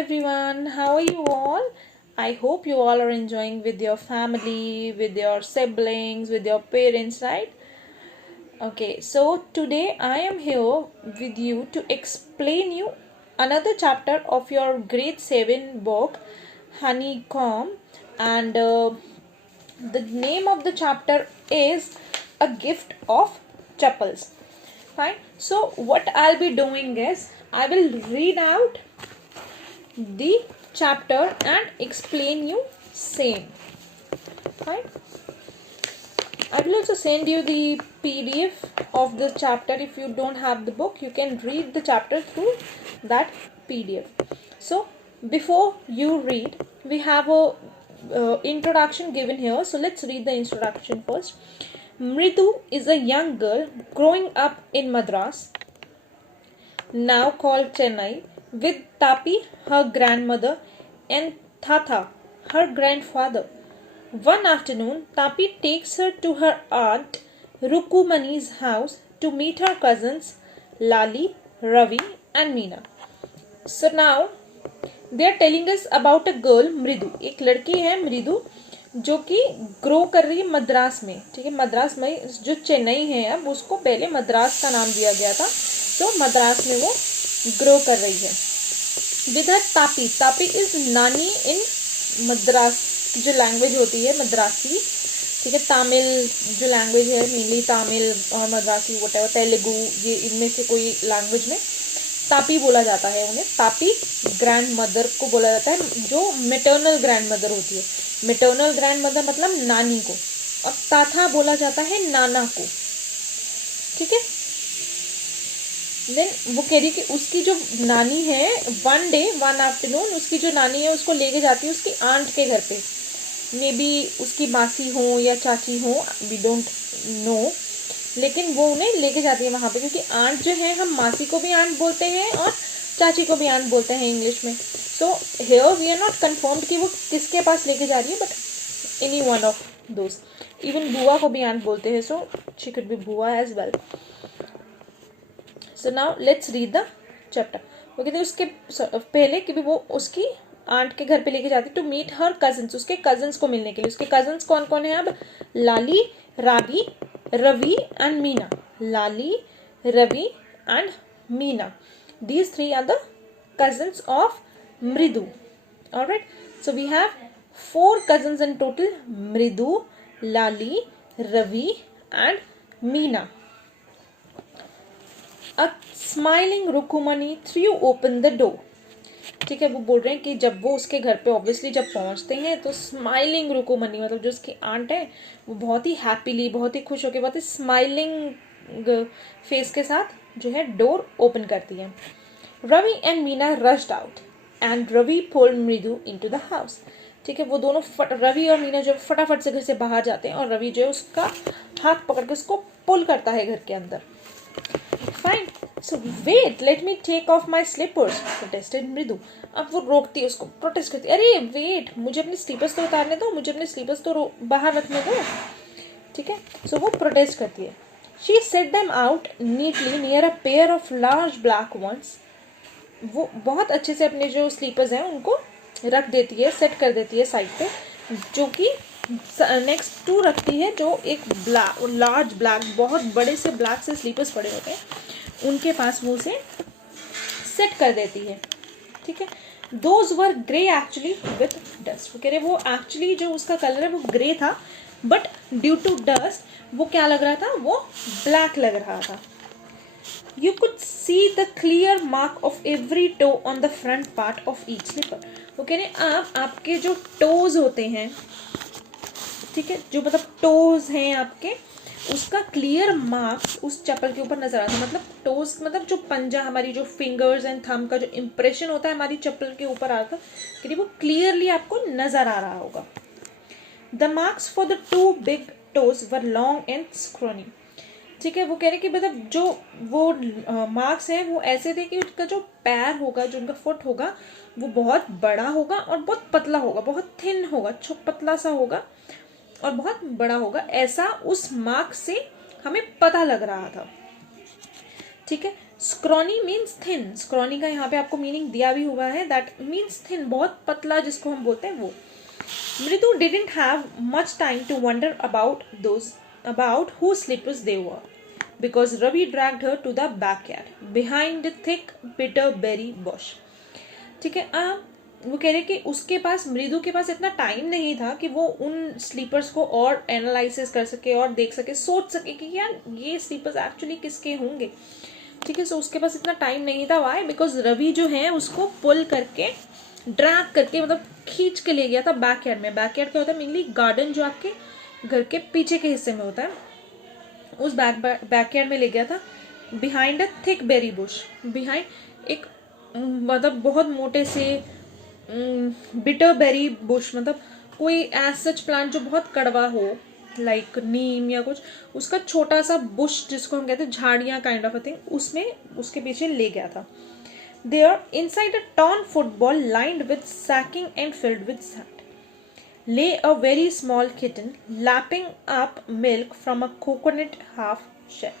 everyone, how are you all? I hope you all are enjoying with your family, with your siblings, with your parents, right? Okay, so today I am here with you to explain you another chapter of your grade 7 book Honeycomb, and the name of the chapter is A Gift of Chapels. Fine. So what I'll be doing is I will read out the chapter and explain you same. Fine. I will also send you the PDF of the chapter. If you don't have the book, you can read the chapter through that PDF. So before you read, we have a introduction given here. So let's read the introduction first. Mridu is a young girl growing up in Madras, now called Chennai, with Tapi, her grandmother, and Tata, her grandfather. One afternoon, Tapi takes her to her aunt Rukumani's house to meet her cousins Lali, Ravi, and Meena. So now they are telling us about a girl मृदु. एक लड़की है मृदु जो कि grow कर रही है मद्रास में. ठीक है, मद्रास में जो चेन्नई है अब उसको पहले मद्रास का नाम दिया गया था, तो मद्रास में वो ग्रो कर रही है. With her Tapi. Tapi is नानी इन मद्रास की जो लैंग्वेज होती है मद्रासी. ठीक है, तमिल जो लैंग्वेज है मेनली तमिल और मद्रासी वटेवर तेलुगु, ये इनमें से कोई लैंग्वेज में तापी बोला जाता है. उन्हें तापी ग्रैंड मदर को बोला जाता है, जो मेटर्नल ग्रैंड मदर होती है. मेटर्नल ग्रैंड मदर मतलब नानी को. अब ताथा बोला जाता है नाना को. ठीक है. देन वो कह रही कि उसकी जो नानी है वन आफ्टरनून उसकी जो नानी है उसको लेके जाती है उसकी आंट के घर पे. मे बी उसकी मासी हो या चाची हो, वी डोंट नो, लेकिन वो उन्हें लेके जाती है वहाँ पे, क्योंकि आंट जो है हम मासी को भी आंट बोलते हैं और चाची को भी आंट बोलते हैं इंग्लिश में. So here we are not confirmed कि वो किसके पास लेके जा रही है, but any one of those. Even बुआ को भी आंट बोलते हैं, सो शी कुड बी बुआ as well. So now let's read the chapter. वो कहते हैं उसके पहले कि भी वो उसकी आंट के घर पे लेके जाती टू मीट हर कजन्स, उसके कजन्स को मिलने के लिए. उसके कजन्स कौन कौन है अब? Lali, Ravi, Ravi and Meena. Lali, Ravi and Meena. These three are the cousins of Mridu. Alright. So we have 4 cousins in total. Mridu, Lali, Ravi and Meena. A smiling Rukumani threw open the door. ठीक है, वो बोल रहे हैं कि जब वो उसके घर पे ऑब्वियसली जब पहुंचते हैं तो स्माइलिंग रुकुमनी मतलब जो उसकी आंट है वो बहुत ही हैप्पीली, बहुत ही खुश होकर, बहुत ही स्माइलिंग फेस के साथ जो है डोर ओपन करती है. Ravi and Meena rushed out and Ravi pulled Mridu into the house. ठीक है, वो दोनों रवि और मीना जो फटाफट से घर से बाहर जाते हैं और रवि जो है उसका हाथ पकड़ के उसको पुल करता है घर के अंदर. Fine. So wait, let me take off my slippers, protested Mridu. अब वो रोकती है उसको, प्रोटेस्ट करती है, अरे वेट, मुझे अपने स्लीपर्स तो उतारने दो, मुझे अपने स्लीपर्स तो बाहर रखने दो. ठीक है, सो वो प्रोटेस्ट करती है. She set them out neatly near a pair of large black ones. वो बहुत अच्छे से अपने जो स्लीपर्स हैं उनको रख देती है, सेट कर देती है साइड पे, जो कि नेक्स्ट टू रखती है जो एक लार्ज ब्लैक, बहुत बड़े से ब्लैक से स्लीपर्स पड़े होते हैं उनके पास वो उसे सेट कर देती है. ठीक है. Those were grey actually with dust. वो कह रहे वो एक्चुअली जो उसका कलर है वो ग्रे था, बट ड्यू टू डस्ट वो क्या लग रहा था, वो ब्लैक लग रहा था. You could see the clear mark of every toe on the front part of each slipper. वो कह रहे आपके जो टोज होते हैं, ठीक है, जो मतलब टोज हैं आपके, उसका क्लियर मार्क्स उस चप्पल के ऊपर नजर आता है. मतलब टोज मतलब जो पंजा, हमारी जो फिंगर्स एंड थंब का जो इम्प्रेशन होता है हमारी चप्पल के ऊपर आता है, कि वो क्लियरली आपको नजर आ रहा होगा. The marks for the 2 big toes were long and scrawny. ठीक है, वो कह रहे कि मतलब जो वो मार्क्स हैं वो ऐसे थे कि उसका जो पैर होगा, जो उनका फुट होगा, वो बहुत बड़ा होगा और बहुत पतला होगा, बहुत थिन होगा, पतला सा होगा और बहुत बड़ा होगा. ऐसा उस मार्क्स से हमें पता लग रहा था. ठीक है. स्क्रॉनी मीन्स थिन, स्क्रॉनी का यहाँ पे आपको मीनिंग दिया भी हुआ है, दैट मीन्स थिन, बहुत पतला जिसको हम बोलते हैं वो. मृदु didn't have much time to wonder about whose slippers they were, because Ravi dragged her to the backyard behind the thick bitter berry bush. ठीक है. वो कह रहे कि उसके पास, मृदु के पास इतना टाइम नहीं था कि वो उन स्लीपर्स को और एनालिसिस कर सके और देख सके, सोच सके कि यार ये स्लीपर्स एक्चुअली किसके होंगे. ठीक है. सो उसके पास इतना टाइम नहीं था. वाई? बिकॉज रवि जो है उसको पुल करके, ड्रैग करके, मतलब खींच के ले गया था बैकयार्ड में. बैकयार्ड क्या होता है? मेनली गार्डन जो आपके घर के पीछे के हिस्से में होता है, उस बैकयार्ड में ले गया था. Behind a thick berry bush, behind एक मतलब बहुत मोटे से बिटर बेरी बुश, मतलब कोई एज सच प्लांट जो बहुत कड़वा हो, लाइक नीम या कुछ, उसका छोटा सा बुश जिसको हम कहते हैं झाड़ियाँ काइंड ऑफ अ थिंग, उसमें उसके पीछे ले गया था. There, inside a torn football lined with sacking and filled with sand, lay a very small kitten lapping up milk from a coconut half shell.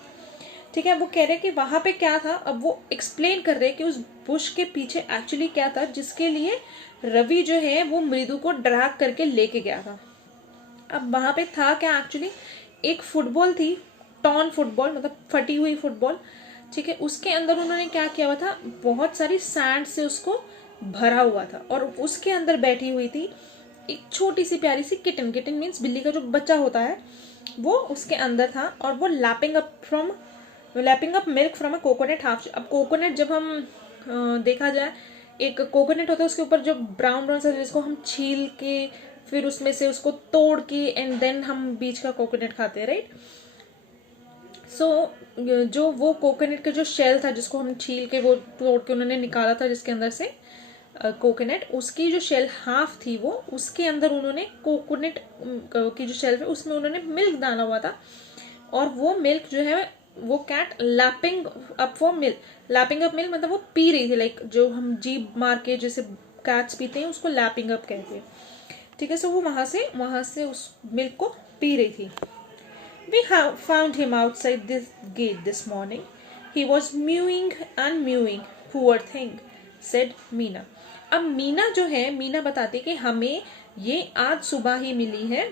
ठीक है. वो कह रहे कि वहां पे क्या था. अब वो एक्सप्लेन कर रहे कि उस बुश के पीछे एक्चुअली क्या था, जिसके लिए रवि जो है वो मृदु को ड्रैग करके लेके गया था. अब वहां पे था क्या एक्चुअली? एक फुटबॉल थी, टॉर्न फुटबॉल, मतलब फटी हुई फुटबॉल. ठीक है. उसके अंदर उन्होंने क्या किया हुआ था, बहुत सारी सैंड से उसको भरा हुआ था, और उसके अंदर बैठी हुई थी एक छोटी सी प्यारी सी किटन. किटन मीन्स बिल्ली का जो बच्चा होता है, वो उसके अंदर था. और वो lapping up milk from a coconut half. अब कोकोनट जब हम देखा जाए, एक कोकोनट होता है, उसके ऊपर जो ब्राउन ब्राउन सा, जिसको हम छील के फिर उसमें से उसको तोड़ के एंड देन हम बीच का कोकोनट खाते हैं, राइट. सो जो वो कोकोनट का जो शेल था, जिसको हम छील के वो तोड़ के उन्होंने निकाला था जिसके अंदर से कोकोनट, उसकी जो शेल हाफ थी, वो उसके अंदर उन्होंने कोकोनट की जो शेल है उसमें उन्होंने मिल्क डाला हुआ था. और वो मिल्क जो है वो कैट लैपिंग अप मिल्क मतलब वो पी रही थी, लाइक जो हम जीभ मार के जैसे कैट्स पीते हैं उसको लैपिंग अप कहते हैं. ठीक है. सो वो वहां से उस मिल्क को पी रही थी. We have found him outside this gate this morning. He was mewing and mewing, poor thing, said Meena. अब मीना जो है, मीना बताती कि हमें ये आज सुबह ही मिली है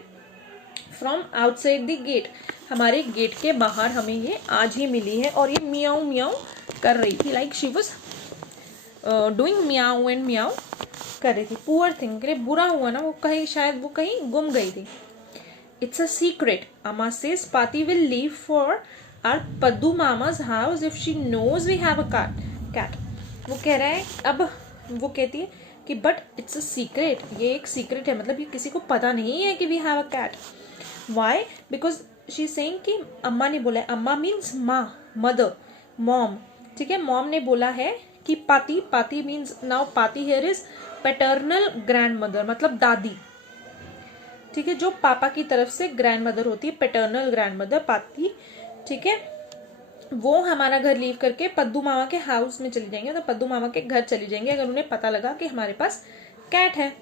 फ्रॉम आउटसाइड द गेट, हमारे गेट के बाहर हमें ये आज ही मिली है. और ये मियाऊ मियाऊ कर रही थी, like she was doing meow and meow कर रही थी. पुअर थिंग, बुरा हुआ ना, वो कहीं शायद वो कहीं गुम गई थी. It's a secret. Amma says Pati will leave for our Paddu Mama's house if she knows we have a cat. वो कह रहा है, अब वो कहती है कि but it's a secret. ये एक secret है, मतलब ये किसी को पता नहीं है कि we have a cat. Why? Because she's saying कि अम्मा ने बोला है. अम्मा means माँ, mother, mom. ठीक है. mom ने बोला है कि पाती means now पाती here is paternal grandmother, मतलब दादी. ठीक है. जो पापा की तरफ से ग्रैंड मदर होती है, पैटर्नल ग्रैंड मदर पाती. ठीक है. वो हमारा घर लीव करके पद्दू मामा के हाउस में चली जाएंगे, तो पद्दू मामा के घर चली जाएंगे अगर उन्हें पता लगा कि हमारे पास कैट है.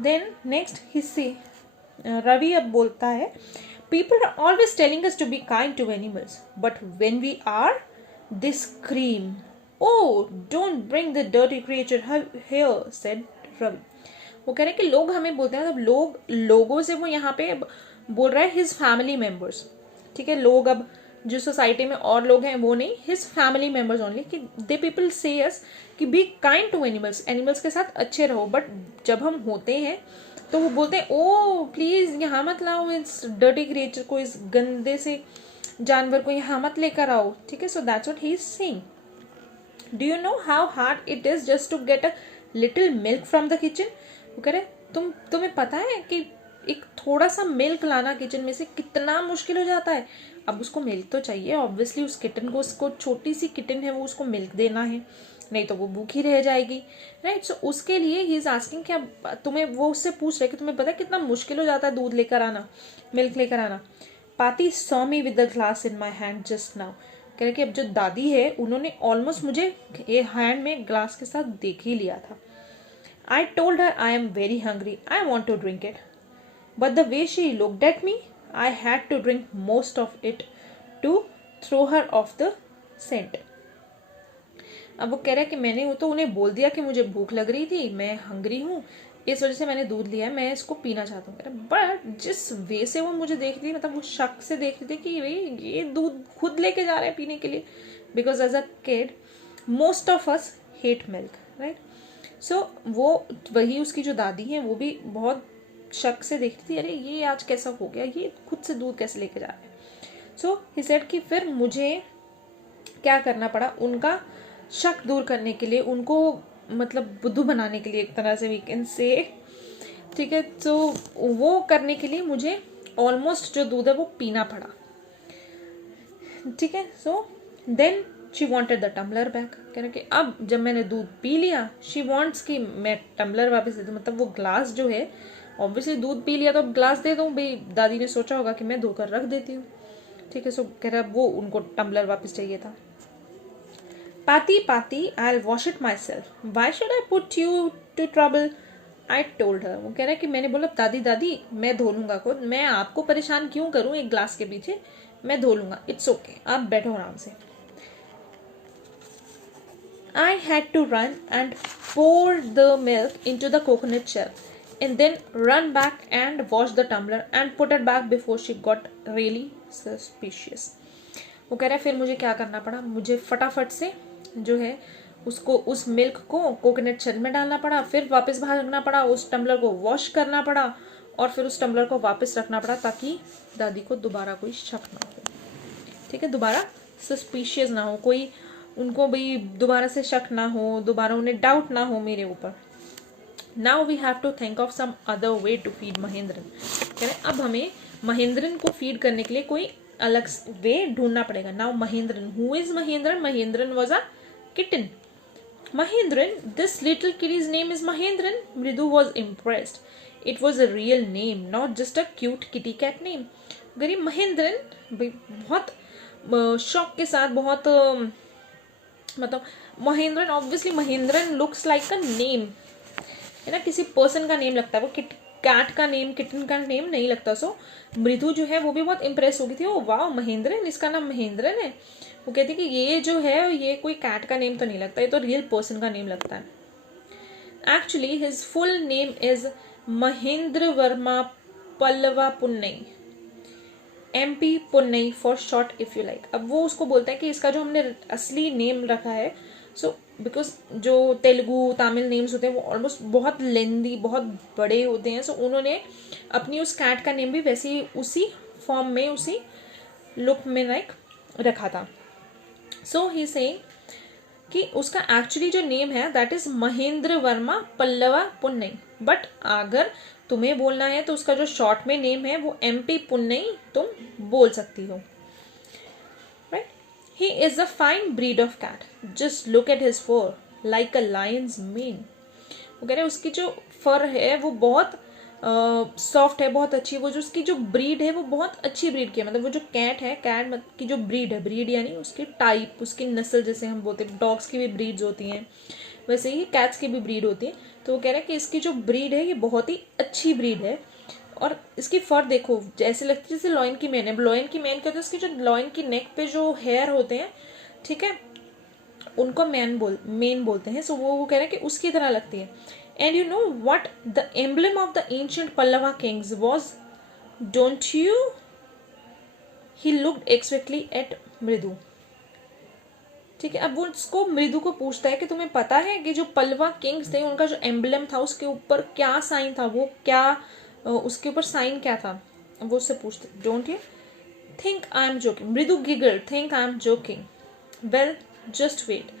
देन नेक्स्ट हिस्से रवि अब बोलता है, people are always telling us to be kind to animals, but when we are they scream, oh don't bring the dirty creature here, said Ravi. वो कह रहे हैं कि लोग हमें बोलते हैं, अब लोगों से वो यहाँ पे बोल रहा है हिज फैमिली मेम्बर्स. ठीक है. लोग अब जो सोसाइटी में और लोग हैं वो नहीं, हिज फैमिली मेम्बर्स ओनली, कि दे पीपल से अस कि be kind to animals, animals के साथ अच्छे रहो. बट जब हम होते हैं तो वो बोलते हैं, ओ प्लीज यहाँ मत लाओ इस डर्टी क्रिएचर को, इस गंदे से जानवर को यहाँ मत लेकर आओ. ठीक है. So that's what he is saying. Do you know how hard it is just to get a little milk from the kitchen. वो कह रहे तुम्हें पता है कि एक थोड़ा सा मिल्क लाना किचन में से कितना मुश्किल हो जाता है. अब उसको मिल्क तो चाहिए ऑब्वियसली, उस किटन को, उसको छोटी सी किटन है वो, उसको मिल्क देना है, नहीं तो वो भूखी रह जाएगी, राइट. सो उसके लिए ही इज आस्किंग क्या तुम्हें, वो उससे पूछ रहे कि तुम्हें पता है कितना मुश्किल हो जाता है दूध लेकर आना, मिल्क लेकर आना. पाती saw me with the glass in my hand just now. कह रहे कि अब जो दादी है उन्होंने ऑलमोस्ट मुझे हैंड में ग्लास के साथ देख ही लिया था. I told her I am very hungry. I want to drink it. But the way she looked at me, I had to drink most of it to throw her off the scent. अब वो कह रहा है कि मैंने वो तो उन्हें बोल दिया कि मुझे भूख लग रही थी, मैं हंग्री हूँ, इस वजह से मैंने दूध लिया है, मैं इसको पीना चाहता हूँ। बट जिस वे से वो मुझे देख रही, मतलब वो शक से देख रही थी कि भाई ये दूध खुद लेके जा रहा है पीने के लिए, because as a kid most of us hate milk, right. So वो वही उसकी जो दादी है वो भी बहुत शक से देख रही थी, अरे ये आज कैसा हो गया, ये खुद से दूध कैसे लेके जा रहा है। सो ही सेड कि फिर मुझे क्या करना पड़ा, उनका शक दूर करने के लिए, उनको मतलब बुद्धू बनाने के लिए एक तरह से वी कैन से, ठीक है। तो वो करने के लिए मुझे ऑलमोस्ट जो दूध है वो पीना पड़ा, ठीक है। So then she wanted the tumbler back, कह रहे कि अब जब मैंने दूध पी लिया, शी वॉन्ट्स कि मैं टम्बलर वापस दे दूँ, मतलब वो ग्लास जो है, ऑब्वियसली दूध पी लिया तो अब ग्लास दे दूँ, भाई दादी ने सोचा होगा कि मैं धोकर रख देती हूँ, ठीक है। सो कह रहा वो उनको टम्बलर वापस चाहिए था। पाती पाती I'll wash it myself. Why should I put you to trouble? I told her. वो कह रहा है कि मैंने बोला दादी दादी मैं धो लूंगा खुद, मैं आपको परेशान क्यों करूं एक ग्लास के पीछे, मैं धो लूंगा, इट्स ओके, आप बैठो आराम से। I had to run and pour the milk into the coconut shell and then run back and wash the tumbler and put it back before she got really suspicious. वो कह रहा है फिर मुझे क्या करना पड़ा, मुझे फटाफट से जो है उसको, उस मिल्क को कोकोनट शेल में डालना पड़ा, फिर वापस भागना पड़ा, उस टम्बलर को वॉश करना पड़ा और फिर उस टम्बलर को वापस रखना पड़ा ताकि दादी को दोबारा कोई शक ना हो, ठीक है, दोबारा सस्पिशियस ना हो, कोई उनको भाई दोबारा से शक ना हो, दोबारा उन्हें डाउट ना हो मेरे ऊपर। Now we have to think of some other way to feed Mahendran, कह रहे अब हमें महेंद्रन को फीड करने के लिए कोई अलग वे ढूंढना पड़ेगा। Now Mahendran, who is Mahendran? Mahendran was a kitten. Mahendran, this little kitty's name is Mahendran. Mridu was impressed. It was a real name, not just a cute kitty cat name. गरीब महेंद्रन बहुत शौक के साथ, बहुत मतलब Mahendran, obviously Mahendran looks like a name, है ना, किसी पर्सन का नेम लगता है, वो कैट का नेम, किटन का नेम नहीं लगता। सो मृदु जो है वो भी बहुत इंप्रेस हो गई थी, ओ वाह महेंद्रन, इसका नाम महेंद्रन है। वो कहती कि ये जो है ये कोई कैट का नेम तो नहीं लगता, ये तो रियल पर्सन का नेम लगता है। Actually his full name is Mahendra Verma Pallava पुन्नई, MP पुन्नई for short if you like. अब वो उसको बोलता है कि इसका जो हमने असली नेम रखा है, सो बिकॉज जो तेलुगु तमिल नेम्स होते हैं वो ऑलमोस्ट बहुत लेंदी, बहुत बड़े होते हैं, सो उन्होंने अपनी उस कैट का नेम भी वैसे ही उसी फॉर्म में, उसी लुक में लाइक रखा था। सो ही सेइंग कि उसका एक्चुअली जो नेम है that is Mahendra Verma Pallava पुन्नई, but अगर तुम्हें बोलना है तो उसका जो शॉर्ट में नेम है वो MP पुन्नई तुम बोल सकती हो, right. He is a fine breed of cat, just look at his fur like a lion's mane. वो कह रहे हैं उसकी जो फर है वो बहुत सॉफ्ट है, बहुत अच्छी, वो जो उसकी जो ब्रीड है वो बहुत अच्छी ब्रीड की है, मतलब वो जो कैट है, कैट की जो ब्रीड है, ब्रीड यानी उसकी टाइप, उसकी नस्ल, जैसे हम बोलते हैं डॉग्स की भी ब्रीड्स होती हैं वैसे ही कैट्स की भी ब्रीड होती है। तो वो कह रहे हैं कि इसकी जो ब्रीड है ये बहुत ही अच्छी ब्रीड है, और इसकी फर देखो जैसे लगती है जैसे लॉयन की मैन है। लॉयन की मैन कहते हैं उसकी जो लॉयन की नेक पे जो हेयर होते हैं, ठीक है, उनको मेन बोलते हैं। सो वो कह रहे हैं कि उसकी तरह लगती है। And you know what the emblem of the ancient Pallava kings was? Don't you? He looked expectantly at मृदु, ठीक है। अब वो उसको मृदु को पूछता है कि तुम्हें पता है कि जो पल्लवा किंग्स थे उनका जो एम्बलम था उसके ऊपर क्या साइन था, वो क्या उसके ऊपर साइन क्या था, वो उससे पूछते। Don't you think I am joking? Mridu giggle, think I am joking? Well just wait,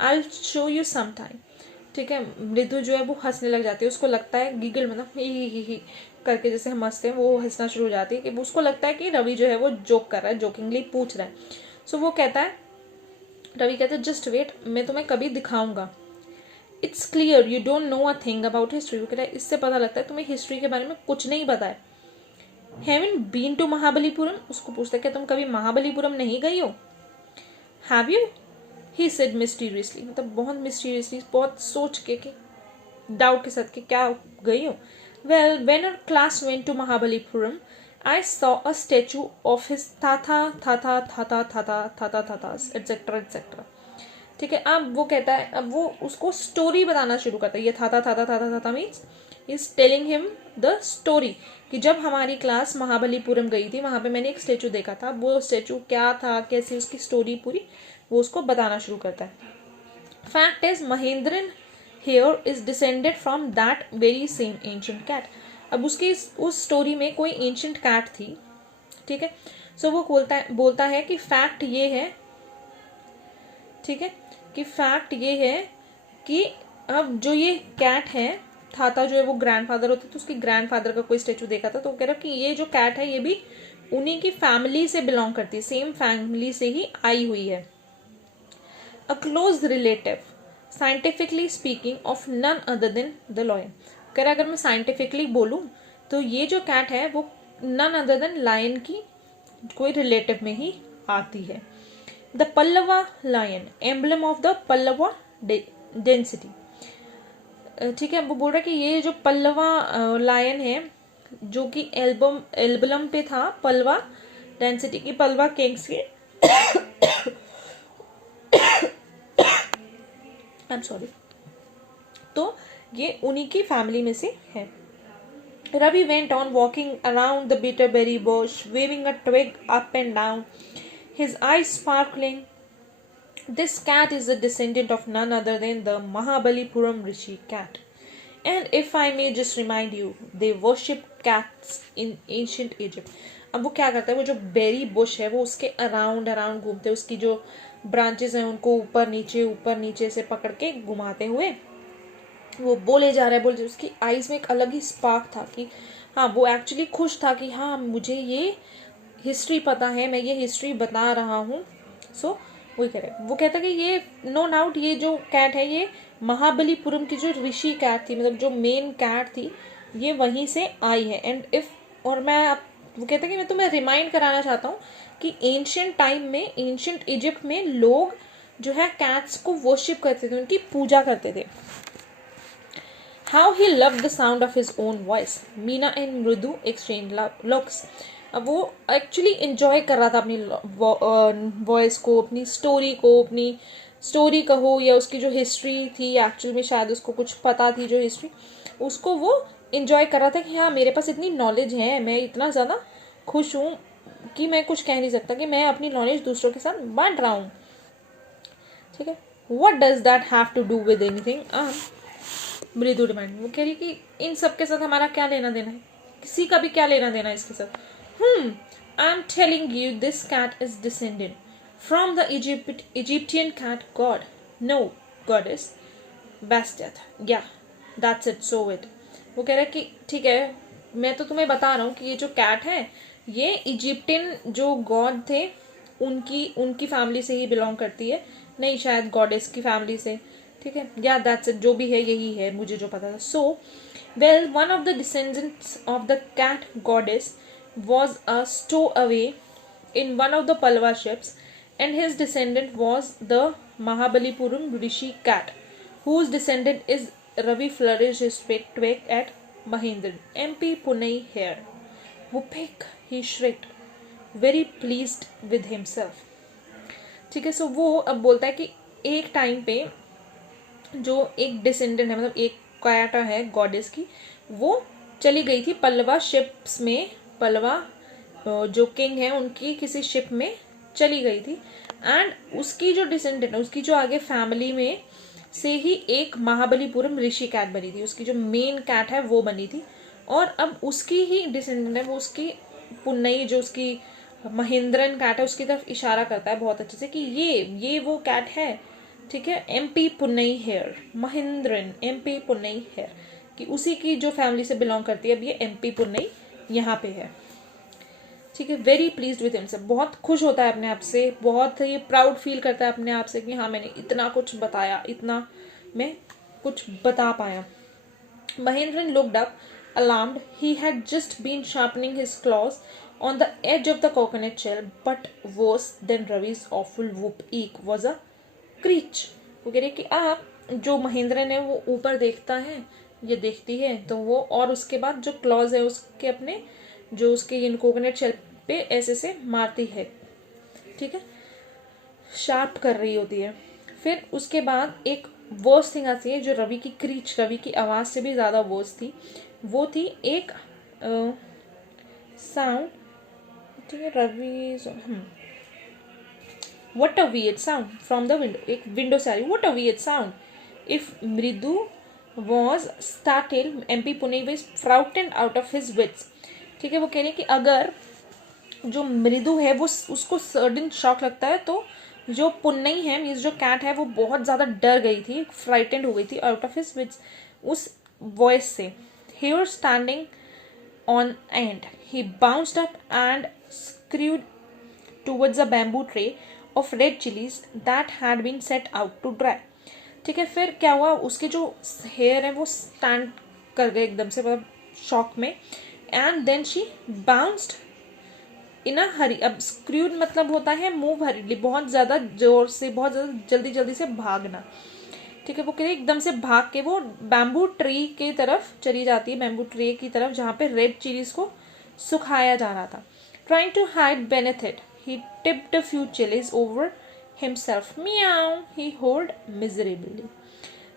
I will show you some time, ठीक है। मृदु जो है वो हंसने लग जाती है, उसको लगता है, गिगल मतलब ही करके जैसे हम हंसते हैं, वो हंसना शुरू हो जाती है कि उसको लगता है कि रवि जो है वो जोक कर रहा है, जोकिंगली पूछ रहा है। सो वो कहता है, रवि कहता है जस्ट वेट, मैं तुम्हें कभी दिखाऊंगा। It's clear you don't know a thing about history. वो कहता है इससे पता लगता है तुम्हें हिस्ट्री के बारे में कुछ नहीं पता है। हैवंट बीन टू महाबलीपुरम, उसको पूछता है क्या तुम कभी महाबलीपुरम नहीं गई हो? Have you? He said mysteriously, मतलब बहुत मिस्टीरियसली, बहुत सोच के कि डाउट के साथ कि क्या गई हो। Well when our class went to Mahabalipuram I saw a statue of his tata tata tata tata tata tatas etc etc. ठीक है, अब वो कहता है, अब वो उसको स्टोरी बताना शुरू करता है. ये थाता थाता थाता थाता means is telling him the story कि जब हमारी क्लास महाबलीपुरम गई थी वहाँ पे मैंने एक स्टेचू देखा था, वो स्टेचू क्या था, कैसी उसकी स्टोरी पूरी वो उसको बताना शुरू करता है. Fact is Mahendran here is descended from that very same ancient cat. अब उसकी उस स्टोरी में कोई एंशिएंट कैट थी. ठीक है, सो वो बोलता है कि फैक्ट ये है, ठीक है, कि फैक्ट ये है कि अब जो ये कैट है, थाता जो है वो ग्रैंडफादर होते, तो उसके ग्रैंडफादर का कोई स्टेचू देखा था, तो वो कह रहा कि ये जो कैट है ये भी उन्हीं की फैमिली से बिलोंग करती है, सेम फैमिली से ही आई हुई है. A close relative scientifically speaking of none other than the lion. कह रहा अगर मैं साइंटिफिकली बोलूँ तो ये जो कैट है वो नन अदर देन लायन की कोई रिलेटिव में ही आती है. The Pallava lion emblem of the Pallava dynasty. ठीक है, वो बोल रहा है कि ये जो पल्लवा लायन है जो कि एल्बलम पे था पल्लवा डेंसिटी की, पल्लवा किंग्स की आई एम सॉरी, तो ये उन्हीं की फैमिली में से है. Ravi went on walking around the bitterberry bush, waving a twig up and down, his eyes sparkling. This cat is a descendant of none other than the Mahabalipuram Rishi cat. And if I may just remind you, they worshipped cats in ancient Egypt. अब वो क्या करता है, वो जो berry Bush है वो उसके अराउंड अराउंड घूमते, उसकी जो ब्रांचेस हैं उनको ऊपर नीचे से पकड़ के घुमाते हुए वो बोले जा रहा है. उसकी आईज में एक अलग ही स्पार्क था कि हाँ वो एक्चुअली खुश था कि हाँ मुझे ये हिस्ट्री पता है, मैं ये हिस्ट्री बता रहा हूँ. सो वही कह रहे, वो कहता कि ये नो डाउट ये जो कैट है ये महाबलीपुरम की जो ऋषि कैट थी, मतलब जो मेन कैट थी ये वहीं से आई है. एंड इफ और मैं वो कहता कि मैं तुम्हें रिमाइंड कराना चाहता हूँ कि एंशिएंट टाइम में, एंशिएंट इजिप्ट में लोग जो है कैट्स को वर्शिप करते थे, उनकी पूजा करते थे. How he loved the sound of his own voice. Meena and Mridu exchanged looks. अब वो एक्चुअली इंजॉय कर रहा था अपनी वॉइस को, अपनी स्टोरी कहो या उसकी जो हिस्ट्री थी, एक्चुअल में शायद उसको कुछ पता थी जो हिस्ट्री, उसको वो इंजॉय कर रहा था कि हाँ मेरे पास इतनी नॉलेज है, मैं इतना ज़्यादा खुश हूँ कि मैं कुछ कह नहीं सकता, कि मैं अपनी नॉलेज दूसरों के साथ बांट रहा हूँ. ठीक है, what does that have to do with anything? मृदु डिमांड. वो कह रही कि इन सब के साथ हमारा क्या लेना देना है, किसी का भी क्या लेना देना है इसके साथ. I am telling you this cat is descended from the Egyptian cat god, no goddess Bastet, yeah that's it, so it. वो कह रहा है कि ठीक है मैं तो तुम्हें बता रहा हूँ कि ये जो कैट है ये इजिप्टियन जो गॉड थे उनकी फैमिली से ही बिलोंग करती है, नहीं शायद गॉडेस की फैमिली से. ठीक है, या दैट्स इट, जो भी है यही है मुझे जो पता था. So well one of the descendants of the cat goddess was a stowaway in one of the Pallava ships and his descendant was the Mahabalipuram rishi cat whose descendant is Ravi flourished his twig at Mahendran, MP Pune here. Whoopik, he shrieked, very pleased with himself. ठीक है, सो वो अब बोलता है कि एक time पे जो एक डिसेंडेंट है, मतलब एक कैट है गॉडेस की, वो चली गई थी पल्लवा शिप्स में, पल्लवा जो किंग है उनकी किसी शिप में चली गई थी. एंड उसकी जो डिसेंडेंट है, उसकी जो आगे फैमिली में से ही एक महाबलीपुरम ऋषि कैट बनी थी, उसकी जो मेन कैट है वो बनी थी. और अब उसकी ही डिसेंडेंट है, वो उसकी पुन्नई जो उसकी महेंद्रन कैट है उसकी तरफ इशारा करता है बहुत अच्छे से कि ये वो कैट है. ठीक है, MP पुन्नई hair, Mahendran MP पुन्नई hair, कि उसी की जो फैमिली से बिलोंग करती है. अब ये MP पुन्नई यहाँ पे है. ठीक है, वेरी प्लीज्ड विद हिमसेल्फ, बहुत खुश होता है अपने आप से, बहुत ही प्राउड फील करता है अपने आप से कि हाँ मैंने इतना कुछ बताया, इतना मैं कुछ बता पाया. Mahendran looked up, alarmed. He had just been sharpening his claws on the edge of the coconut shell, but worse than Ravi's awful whoop eek was a crèche. वो कह रही कि आप जो महेंद्रन है वो ऊपर देखता है, ये देखती है, तो वो और उसके बाद जो क्लॉज है उसके अपने जो उसके इन कोकोनट शेल पे ऐसे से मारती है, ठीक है, शार्प कर रही होती है। फिर उसके बाद एक वर्स थिंग आती है जो रवि की क्रीच, रवि की आवाज़ से भी ज़्यादा वर्स थी। वो थी एक साउंड, ठीक है, Ravi what a weird sound from the window, एक विंडो से आ रही, what a weird sound if Mridu was started MP Pune was frightened out of his wits. ठीक है, वो कह रही है कि अगर जो मृदु है वो उसको सडन शॉक लगता है, तो जो पुन्नई है मीन्स जो कैट है वो बहुत ज़्यादा डर गई थी, फ्राइटेंड हो गई थी आउट ऑफ हिज विट्स उस वॉइस से। He was standing on end, he bounced up and screwed towards a bamboo tray of red chillies that had been set out to dry. ठीक है, फिर क्या हुआ, उसके जो हेयर है वो स्टैंड कर गए एकदम से, मतलब शॉक में, एंड देन शी बाउंस्ड इन अ हरी। अब स्क्रूड मतलब होता है मूव हरीली, बहुत ज़्यादा जोर से, बहुत ज़्यादा जल्दी जल्दी से भागना। ठीक है, वो कह एकदम से भाग के वो बैम्बू ट्री की तरफ चली जाती है, बैम्बू ट्री की तरफ जहाँ पे रेड चिलीज को सुखाया जा रहा था। Trying to hide beneath it he tipped a few chillies over himself, miaow he howled miserably.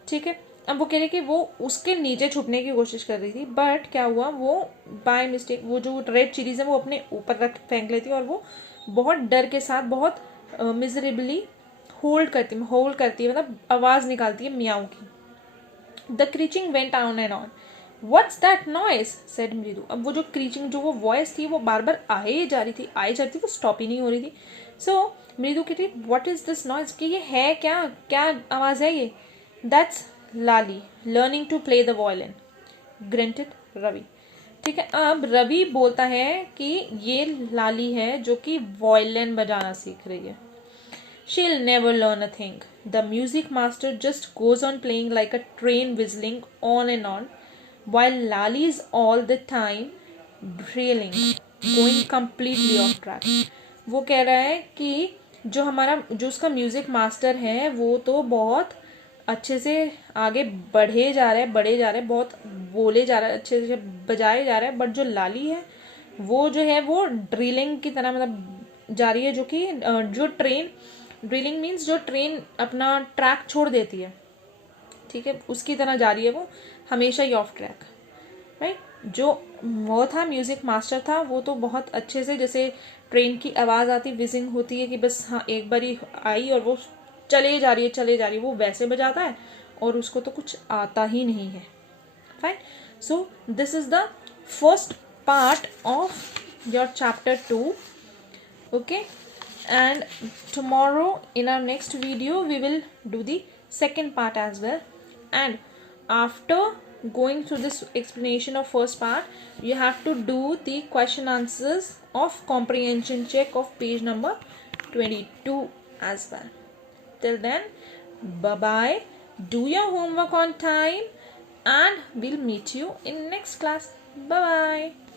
ठीक है, अब वो कह रही कि वो उसके नीचे छुपने की कोशिश कर रही थी, बट क्या हुआ, वो बाय मिस्टेक वो जो रेड चिलीज है वो अपने ऊपर रख फेंक लेती है और वो बहुत डर के साथ बहुत मिजरेबली होल्ड करती है, मतलब आवाज़ निकालती है मियाओ की। The screeching went on and on. What's that noise said Mridu. अब वो जो क्रीचिंग, जो वो वॉइस थी वो बार बार आए जा रही थी, वो स्टॉप ही नहीं हो रही थी। सो मृदु कहती व्हाट इज दिस नॉइज, कि ये है क्या, क्या आवाज़ है ये। That's Lali learning to play the violin, grunted Ravi. ठीक है, अब रवि बोलता है कि ये लाली है जो कि वायलिन बजाना सीख रही है। She'll never learn a thing. The music master just goes on playing like a train whistling on and on, while Lali is all the time drilling, going completely off track. वो कह रहा है कि जो उसका म्यूजिक मास्टर है वो तो बहुत अच्छे से आगे बढ़े जा रहे, बहुत बोले जा रहा है, अच्छे से बजाए जा रहा है, बट जो लाली है वो जो है वो ड्रिलिंग की तरह मतलब जा रही है, जो कि जो ट्रेन, ड्रिलिंग मीन्स जो ट्रेन अपना ट्रैक छोड़ देती है, ठीक है, उसकी तरह जा रही है वो, हमेशा ही ऑफ ट्रैक, राइट। जो वो था म्यूज़िक मास्टर था वो तो बहुत अच्छे से, जैसे ट्रेन की आवाज़ आती, विजिंग होती है कि बस हाँ एक बार ही आई और वो चले जा रही है, वो वैसे बजाता है और उसको तो कुछ आता ही नहीं है, fine. So this is the first part of your chapter 2, okay, and tomorrow in our next video we will do the second part as well. And after going through this explanation of first part, you have to do the question answers of comprehension check of page number 22 as well. Till then, bye bye, do your homework on time, and we'll meet you in next class. Bye bye.